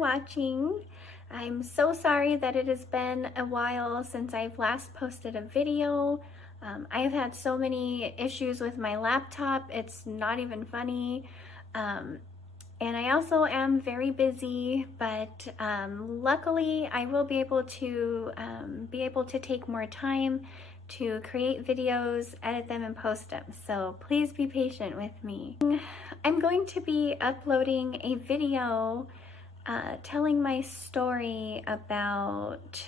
watching. I'm so sorry that it has been a while since I've last posted a video. I have had so many issues with my laptop, it's not even funny. And I also am very busy, but luckily I will be able to take more time to create videos, edit them, and post them. So please be patient with me. I'm going to be uploading a video telling my story about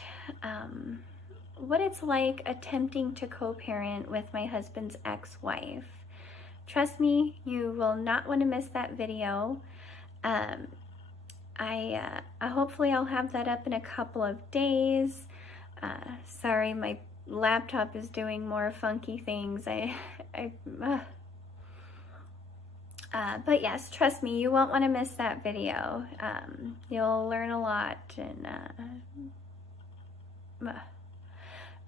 what it's like attempting to co-parent with my husband's ex-wife. Trust me, you will not want to miss that video. Hopefully I'll have that up in a couple of days. Sorry, my laptop is doing more funky things. But yes, trust me, you won't want to miss that video. You'll learn a lot. And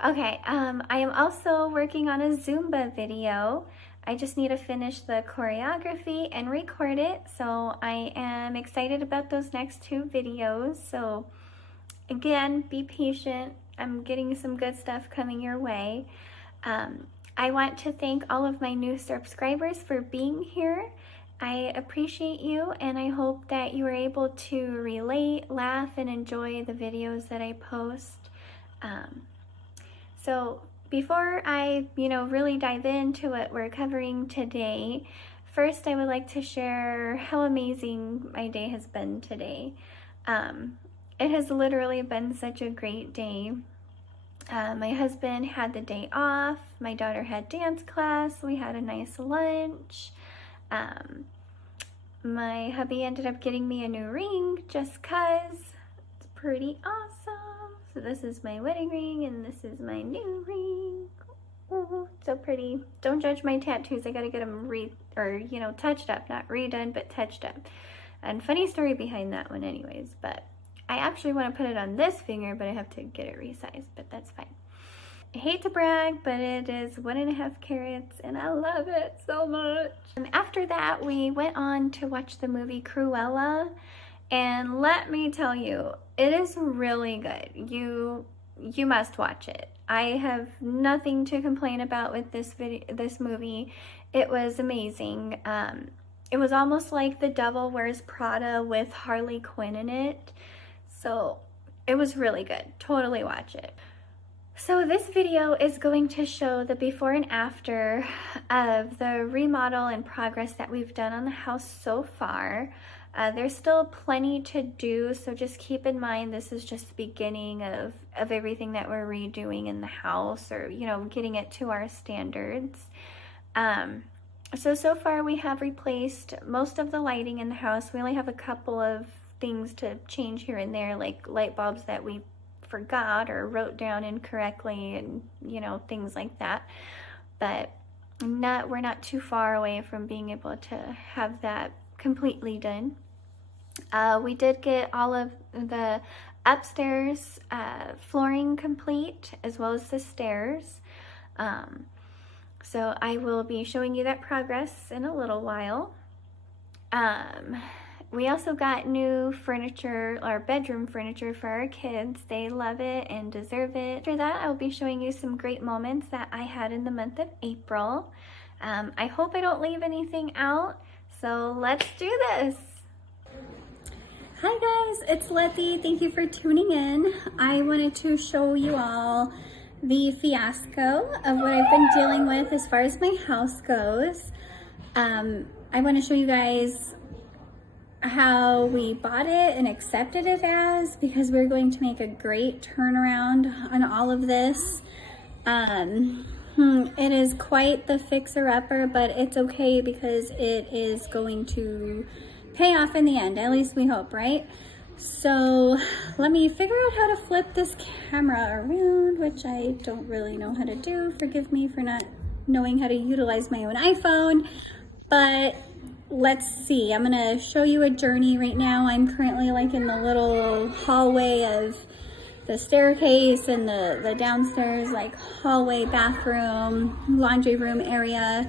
okay, I am also working on a Zumba video. I just need to finish the choreography and record it, so I am excited about those next 2 videos. So again, be patient. I'm getting some good stuff coming your way. I want to thank all of my new subscribers for being here. I appreciate you, and I hope that you are able to relate, laugh, and enjoy the videos that I post. So before I, really dive into what we're covering today, first I would like to share how amazing my day has been today. It has literally been such a great day. My husband had the day off. My daughter had dance class. We had a nice lunch. My hubby ended up getting me a new ring just 'cause. It's pretty awesome. So this is my wedding ring and this is my new ring. Ooh, so pretty. Don't judge my tattoos. I gotta get them touched up. Not redone, but touched up. And funny story behind that one anyways, but I actually want to put it on this finger, but I have to get it resized, but that's fine. I hate to brag, but it is 1.5 carats and I love it so much. And after that, we went on to watch the movie Cruella, and let me tell you, it is really good. You must watch it. I have nothing to complain about with this movie. It was amazing. It was almost like The Devil Wears Prada with Harley Quinn in it. So it was really good. Totally watch it. So this video is going to show the before and after of the remodel and progress that we've done on the house so far. There's still plenty to do, so just keep in mind this is just the beginning of everything that we're redoing in the house, or getting it to our standards. So far we have replaced most of the lighting in the house. We only have a couple of things to change here and there, like light bulbs that we forgot or wrote down incorrectly, and things like that. But we're not too far away from being able to have that completely done. We did get all of the upstairs flooring complete, as well as the stairs. So I will be showing you that progress in a little while. We also got new furniture, or bedroom furniture, for our kids. They love it and deserve it. After that, I'll be showing you some great moments that I had in the month of April. I hope I don't leave anything out, so let's do this. Hi guys, it's Letty. Thank you for tuning in. I wanted to show you all the fiasco of what I've been dealing with as far as my house goes. I want to show you guys how we bought it and accepted it as, because we're going to make a great turnaround on all of this. It is quite the fixer-upper, but it's okay because it is going to pay off in the end. At least we hope, right? So let me figure out how to flip this camera around, which I don't really know how to do. Forgive me for not knowing how to utilize my own iPhone, but let's see. I'm gonna show you a journey right now. I'm currently like in the little hallway of the staircase and the downstairs like hallway, bathroom, laundry room area.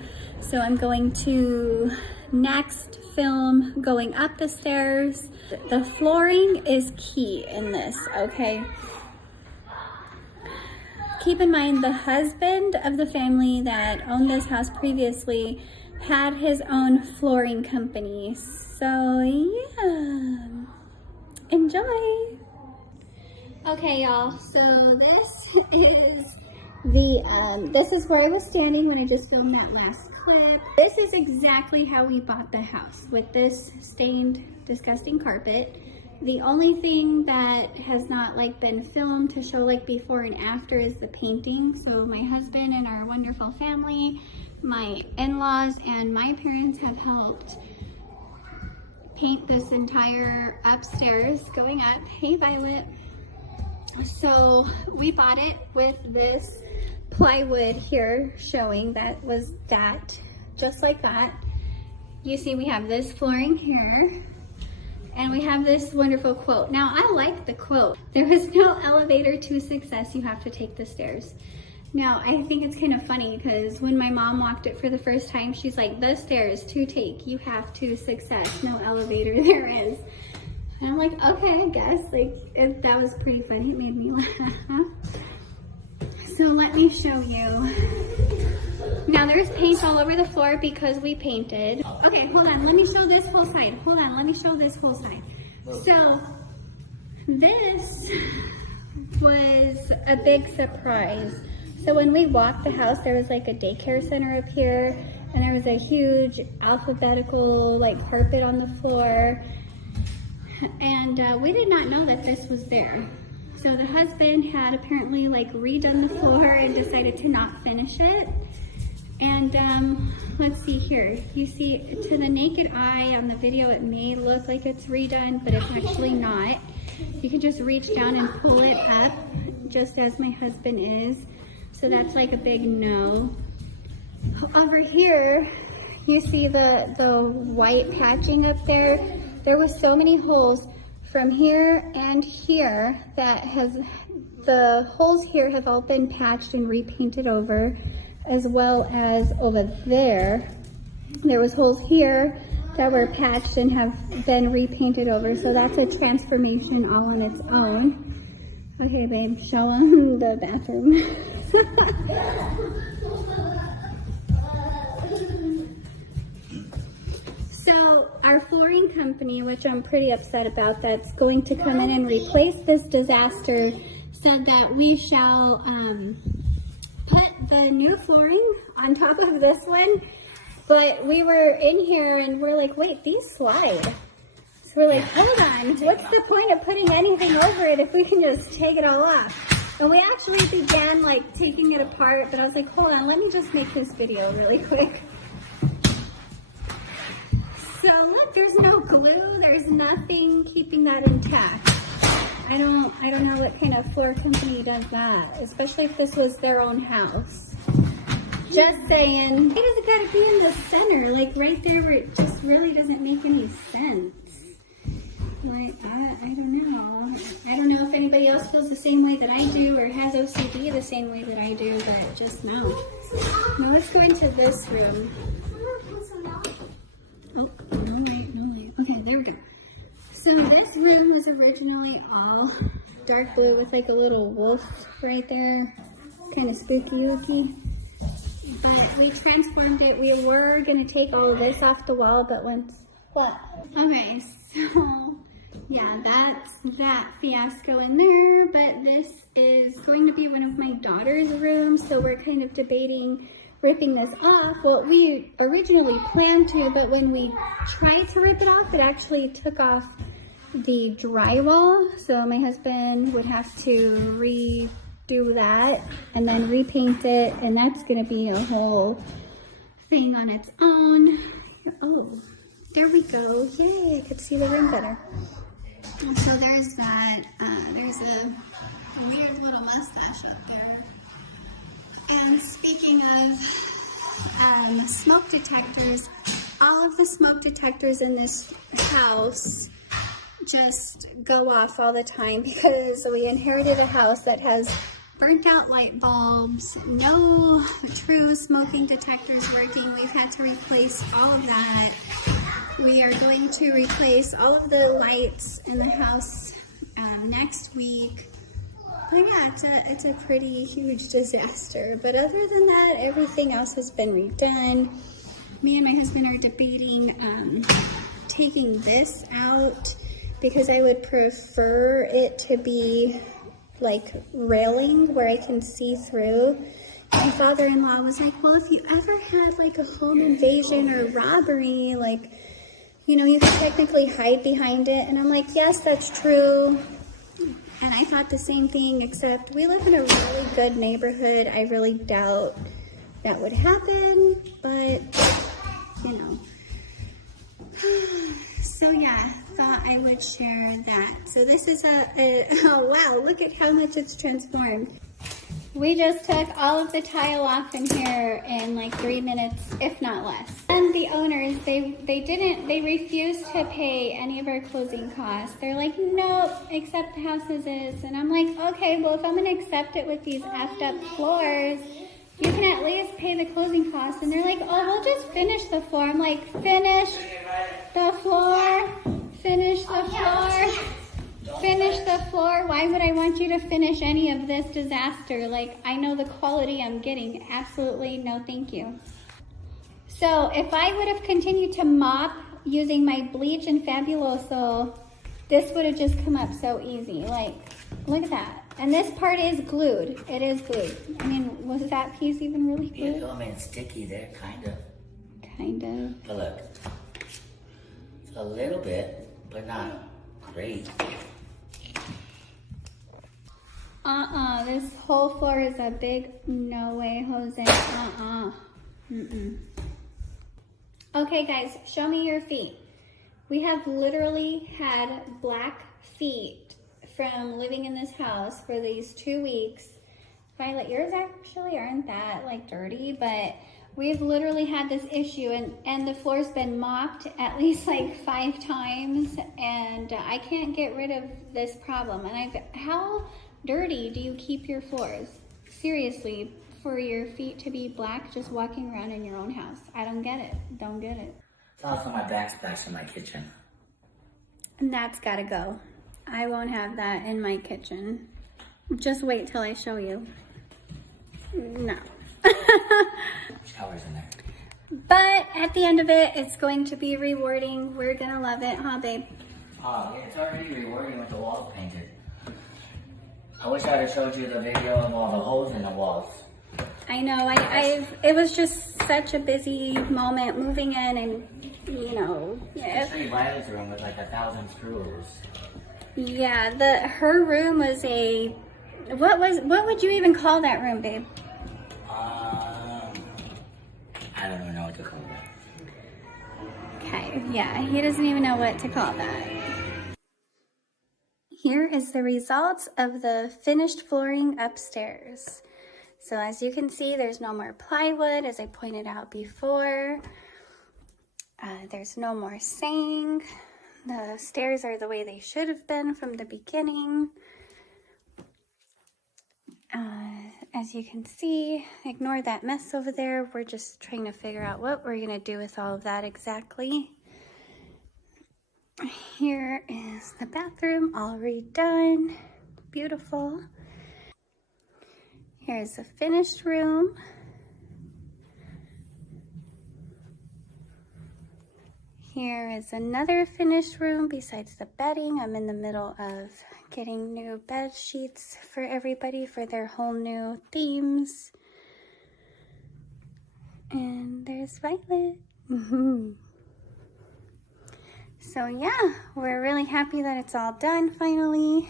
So I'm going to next film going up the stairs. The flooring is key in this, okay? Keep in mind, the husband of the family that owned this house previously had his own flooring company. So yeah, enjoy. Okay, y'all, so this is this is where I was standing when I just filmed that last clip. This is exactly how we bought the house, with this stained, disgusting carpet. The only thing that has not like been filmed to show like before and after is the painting. So my husband and our wonderful family, my in-laws and my parents have helped paint this entire upstairs going up. Hey, Violet. So we bought it with this plywood here showing that was that, just like that. You see we have this flooring here and we have this wonderful quote. Now I like the quote. There is no elevator to success, you have to take the stairs. Now I think it's kind of funny because when my mom walked it for the first time, she's like, the stairs to take, you have to success, no elevator there is. And I'm like, okay, I guess. Like, that was pretty funny. It made me laugh. So let me show you. Now there's paint all over the floor because we painted. Okay, hold on. Let me show this whole side. Hold on. Let me show this whole side. So this was a big surprise. So when we walked the house, there was like a daycare center up here, and there was a huge alphabetical like carpet on the floor. And we did not know that this was there. So the husband had apparently like redone the floor and decided to not finish it. And let's see here. You see, to the naked eye on the video, it may look like it's redone, but it's actually not. You can just reach down and pull it up, just as my husband is. So that's like a big no. Over here, you see the white patching up there. There was so many holes from here and here that the holes here have all been patched and repainted over, as well as over there. There was holes here that were patched and have been repainted over, so that's a transformation all on its own. Okay, babe, show them the bathroom. So our flooring company, which I'm pretty upset about, that's going to come in and replace this disaster, said that we shall put the new flooring on top of this one. But we were in here and we're like, wait, these slide. So we're like, hold on, what's the point of putting anything over it if we can just take it all off? And we actually began like taking it apart, but I was like, hold on, let me just make this video really quick. So look, there's no glue, there's nothing keeping that intact. I don't know what kind of floor company does that, especially if this was their own house. Just saying. Why does it gotta be in the center? Like right there where it just really doesn't make any sense. Like, I don't know. I don't know if anybody else feels the same way that I do or has OCD the same way that I do, but just no. Now let's go into this room. Oh, no light. Okay, there we go. So this room was originally all dark blue with like a little wolf right there. Kind of spooky-ooky. But we transformed it. We were going to take all of this off the wall, but once... What? Okay, so... yeah, that's that fiasco in there. But this is going to be one of my daughter's rooms, so we're kind of debating ripping this off. Well, we originally planned to, but when we tried to rip it off, it actually took off the drywall. So my husband would have to redo that and then repaint it, and that's going to be a whole thing on its own. Oh, there we go. Yay, I could see the room better. So there's that. There's a weird little mustache up there. And speaking of smoke detectors, all of the smoke detectors in this house just go off all the time because we inherited a house that has Burnt out light bulbs, no true smoking detectors working. We've had to replace all of that. We are going to replace all of the lights in the house next week. But yeah, it's a pretty huge disaster. But other than that, everything else has been redone. Me and my husband are debating taking this out because I would prefer it to be like railing where I can see through. My father-in-law was like, well, if you ever had like a home invasion or robbery, like, you know, you could technically hide behind it. And I'm like, yes, that's true. And I thought the same thing, except we live in a really good neighborhood. I really doubt that would happen, but you know. So yeah, thought I would share that. So this is oh wow, look at how much it's transformed. We just took all of the tile off in here in like 3 minutes, if not less. And the owners, they refused to pay any of our closing costs. They're like, nope, accept the house as is. And I'm like, okay, well, if I'm gonna accept it with these effed up floors, you can at least pay the closing costs. And they're like, oh, we'll just finish the floor. I'm like, finish the floor, finish the floor. Finish the floor. Why would I want you to finish any of this disaster? Like, I know the quality I'm getting. Absolutely no thank you. So if I would have continued to mop using my bleach and Fabuloso, this would have just come up so easy. Like, look at that. And this part is glued. It is glued. I mean, was that piece even really glued? Yeah, I mean, it's sticky there, kind of. Kind of. But look, a little bit, but not great. This whole floor is a big no way, Jose. Okay, guys, show me your feet. We have literally had black feet from living in this house for these 2 weeks. Violet, yours actually aren't that like dirty, but we've literally had this issue, and the floor's been mopped at least like 5 times, and I can't get rid of this problem. And how dirty do you keep your floors? Seriously, for your feet to be black just walking around in your own house. I don't get it. Don't get it. It's also my backsplash in my kitchen. And that's gotta go. I won't have that in my kitchen. Just wait till I show you. No. Showers in there. But at the end of it, it's going to be rewarding. We're gonna love it, huh, babe? Oh, yeah, it's already rewarding with the walls painted. I wish I'd have showed you the video of all the holes in the walls. I know, it was just such a busy moment moving in, and you know. Especially Violet's room with like 1,000 screws. Yeah, her room was what would you even call that room, babe? I don't even know what to call that. Okay, yeah, he doesn't even know what to call that. Here is the results of the finished flooring upstairs. So as you can see, there's no more plywood, as I pointed out before. There's no more saying. The stairs are the way they should have been from the beginning. As you can see, ignore that mess over there. We're just trying to figure out what we're gonna do with all of that exactly. Here is the bathroom, all redone. Beautiful. Here's the finished room. Here is another finished room besides the bedding. I'm in the middle of getting new bed sheets for everybody for their whole new themes. And there's Violet. So yeah, we're really happy that it's all done finally.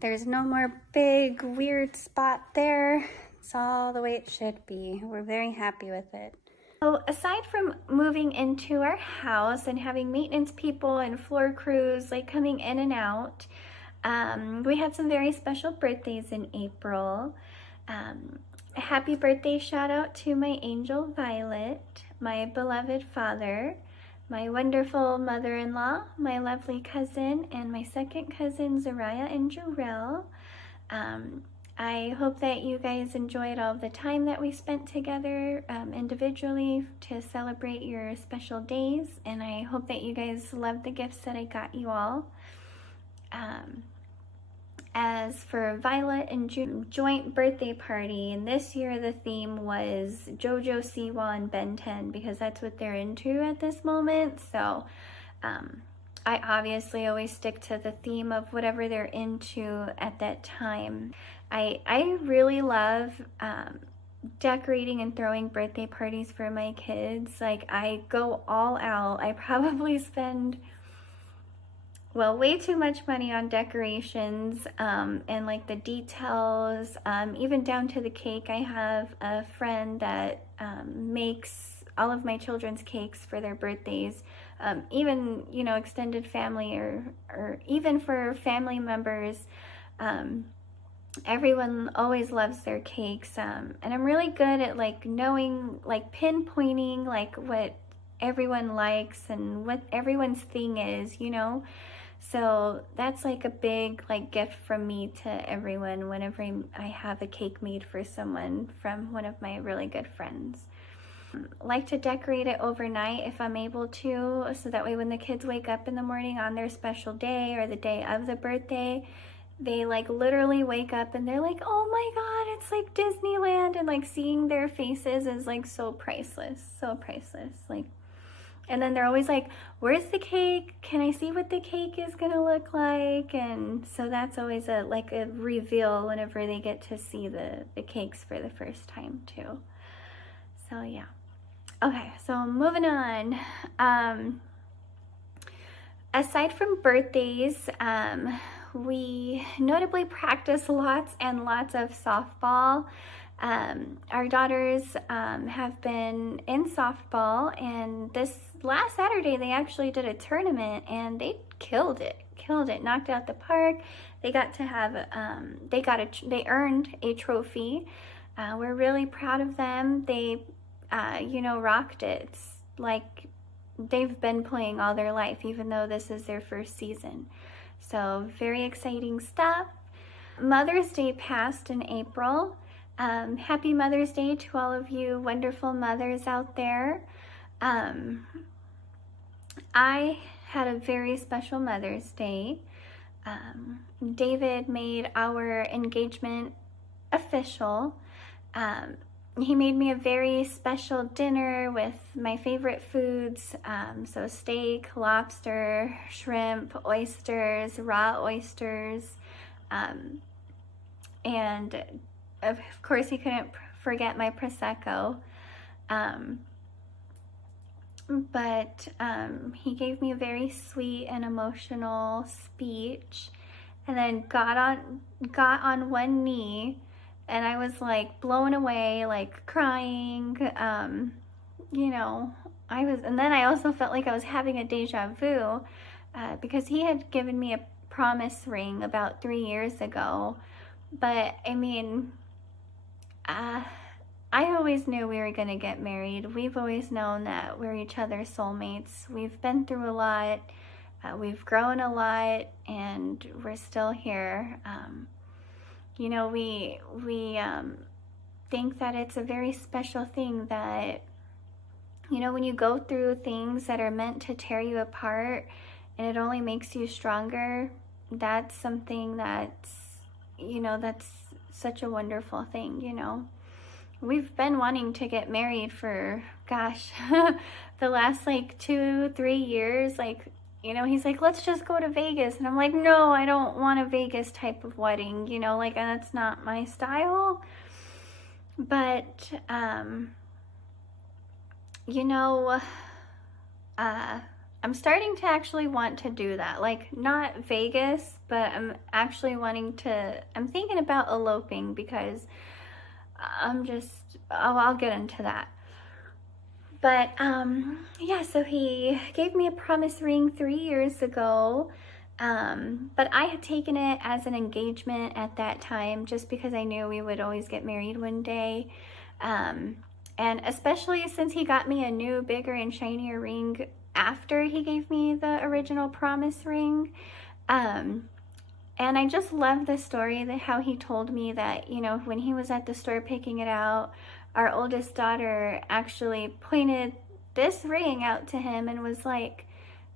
There's no more big weird spot there. It's all the way it should be. We're very happy with it. So aside from moving into our house and having maintenance people and floor crews like coming in and out, we had some very special birthdays in April. A happy birthday shout out to my angel Violet, my beloved father, my wonderful mother-in-law, my lovely cousin, and my second cousin Zariah and Jarrell. I hope that you guys enjoyed all the time that we spent together individually to celebrate your special days, and I hope that you guys loved the gifts that I got you all. As for Violet and June joint birthday party, and this year the theme was JoJo Siwa and Ben 10 because that's what they're into at this moment. So I obviously always stick to the theme of whatever they're into at that time. I really love decorating and throwing birthday parties for my kids. Like, I go all out. I probably spend, well, way too much money on decorations and like the details, even down to the cake. I have a friend that makes all of my children's cakes for their birthdays, even, you know, extended family or even for family members. Everyone always loves their cakes, and I'm really good at like knowing, like pinpointing like what everyone likes and what everyone's thing is, you know. So that's like a big like gift from me to everyone whenever I have a cake made for someone from one of my really good friends. Like to decorate it overnight if I'm able to, so that way when the kids wake up in the morning on their special day or the day of the birthday, they like literally wake up and they're like, oh my god, it's like Disneyland, and like seeing their faces is like so priceless, like. And then they're always like, where's the cake? Can I see what the cake is gonna look like? And so that's always a reveal whenever they get to see the cakes for the first time too. So yeah. Okay, so moving on. Aside from birthdays, we notably practice lots and lots of softball. Our daughters have been in softball, and this last Saturday they actually did a tournament and they killed it, knocked it out the park. They got to have they earned a trophy. We're really proud of them. They you know, rocked it. It's like they've been playing all their life, even though this is their first season. So very exciting stuff. Mother's Day passed in April. Happy Mother's Day to all of you wonderful mothers out there. I had a very special Mother's Day. David made our engagement official. He made me a very special dinner with my favorite foods, so steak, lobster, shrimp, oysters, raw oysters, and of course he couldn't forget my Prosecco. But he gave me a very sweet and emotional speech, and then got on one knee, and I was like blown away, like crying. You know, and then I also felt like I was having a deja vu because he had given me a promise ring about 3 years ago. But I mean, I always knew we were going to get married. We've always known that we're each other's soulmates. We've been through a lot. We've grown a lot, and we're still here. You know, we think that it's a very special thing that, you know, when you go through things that are meant to tear you apart and it only makes you stronger, that's something that's, you know, that's such a wonderful thing, you know. We've been wanting to get married for, gosh, the last like 2-3 years. Like, you know, he's like, let's just go to Vegas. And I'm like, no, I don't want a Vegas type of wedding, you know, like that's not my style. But, you know, I'm starting to actually want to do that. Like, not Vegas, but I'm thinking about eloping because I'll get into that. But yeah, so he gave me a promise ring 3 years ago, but I had taken it as an engagement at that time just because I knew we would always get married one day. And especially since he got me a new, bigger and shinier ring after he gave me the original promise ring, And I just love the story, that how he told me that, you know, when he was at the store picking it out, our oldest daughter actually pointed this ring out to him and was like,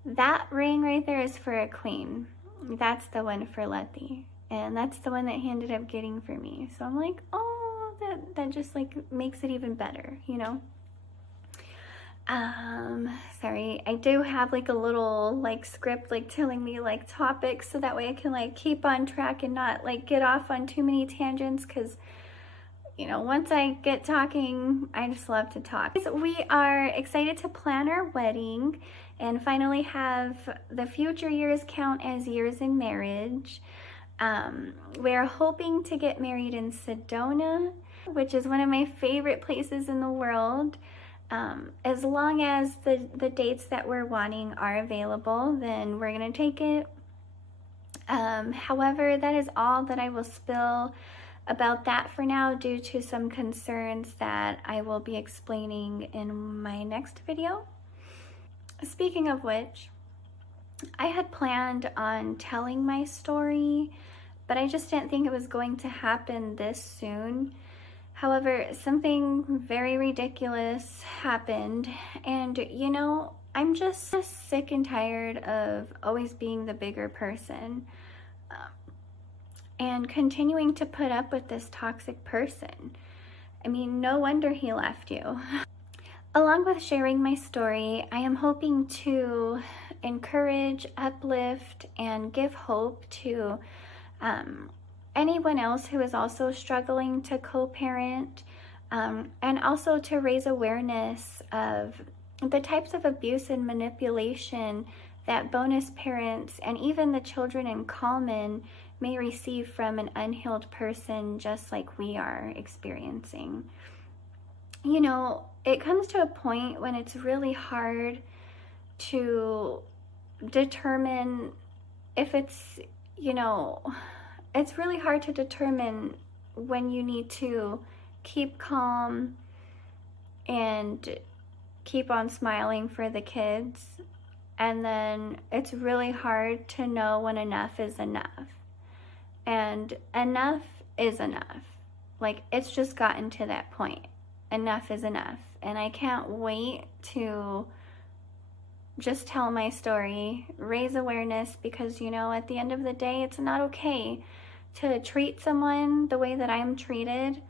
that ring right there is for a queen. That's the one for Letty. And that's the one that he ended up getting for me. So I'm like, oh, that just like makes it even better, you know? Sorry, I do have like a little like script like telling me like topics, so that way I can like keep on track and not like get off on too many tangents, because you know, once I get talking, I just love to talk. We are excited to plan our wedding and finally have the future years count as years in marriage. We're hoping to get married in Sedona, which is one of my favorite places in the world. As long as the dates that we're wanting are available, then we're gonna take it. However, that is all that I will spill about that for now, due to some concerns that I will be explaining in my next video. Speaking of which, I had planned on telling my story, but I just didn't think it was going to happen this soon. However, something very ridiculous happened, and you know, I'm just sick and tired of always being the bigger person and continuing to put up with this toxic person. I mean, no wonder he left you. Along with sharing my story, I am hoping to encourage, uplift, and give hope to anyone else who is also struggling to co-parent, and also to raise awareness of the types of abuse and manipulation that bonus parents and even the children in common may receive from an unhealed person, just like we are experiencing. You know, it comes to a point when it's really hard to determine if it's, you know, it's really hard to determine when you need to keep calm and keep on smiling for the kids, and then it's really hard to know when enough is enough. And enough is enough. Like, it's just gotten to that point. Enough is enough. And I can't wait to just tell my story, raise awareness, because, you know, at the end of the day, it's not okay to treat someone the way that I'm treated.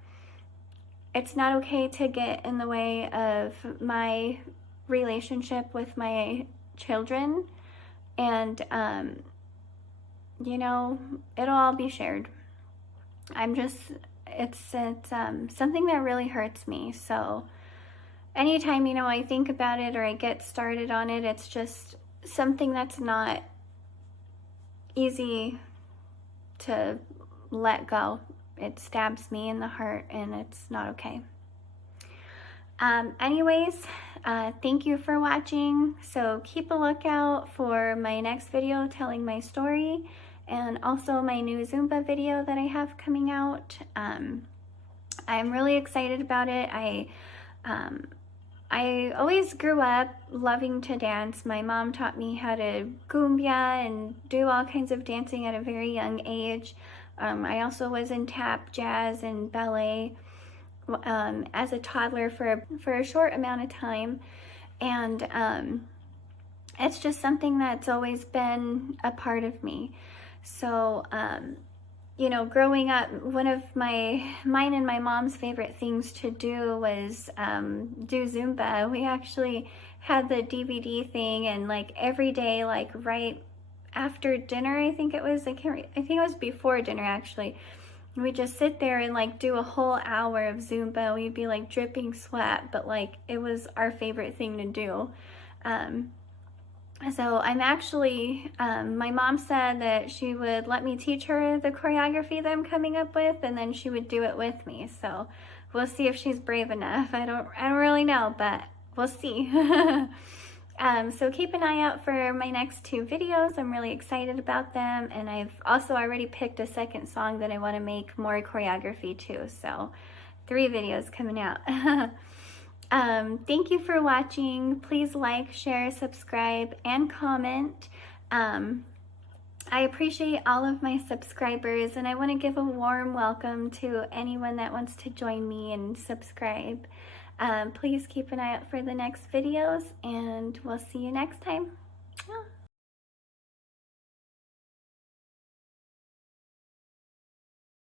It's not okay to get in the way of my relationship with my children. And, you know, it'll all be shared. It's something that really hurts me. So anytime, you know, I think about it or I get started on it, it's just something that's not easy to let go. It stabs me in the heart, and it's not okay. Anyways, thank you for watching. So keep a lookout for my next video telling my story, and also my new Zumba video that I have coming out. I'm really excited about it. I always grew up loving to dance. My mom taught me how to cumbia and do all kinds of dancing at a very young age. I also was in tap, jazz, and ballet as a toddler for a short amount of time. And it's just something that's always been a part of me. So, you know, growing up, one of mine and my mom's favorite things to do was do Zumba. We actually had the DVD thing, and like every day, like right after dinner, I think it was, I think it was before dinner actually, we'd just sit there and like do a whole hour of Zumba. We'd be like dripping sweat, but like it was our favorite thing to do. So I'm actually, my mom said that she would let me teach her the choreography that I'm coming up with, and then she would do it with me. So we'll see if she's brave enough. I don't really know, but we'll see. So keep an eye out for my next 2 videos. I'm really excited about them, and I've also already picked a second song that I want to make more choreography to. So 3 videos coming out. Thank you for watching. Please like, share, subscribe, and comment. I appreciate all of my subscribers, and I want to give a warm welcome to anyone that wants to join me and subscribe. Please keep an eye out for the next videos, and we'll see you next time.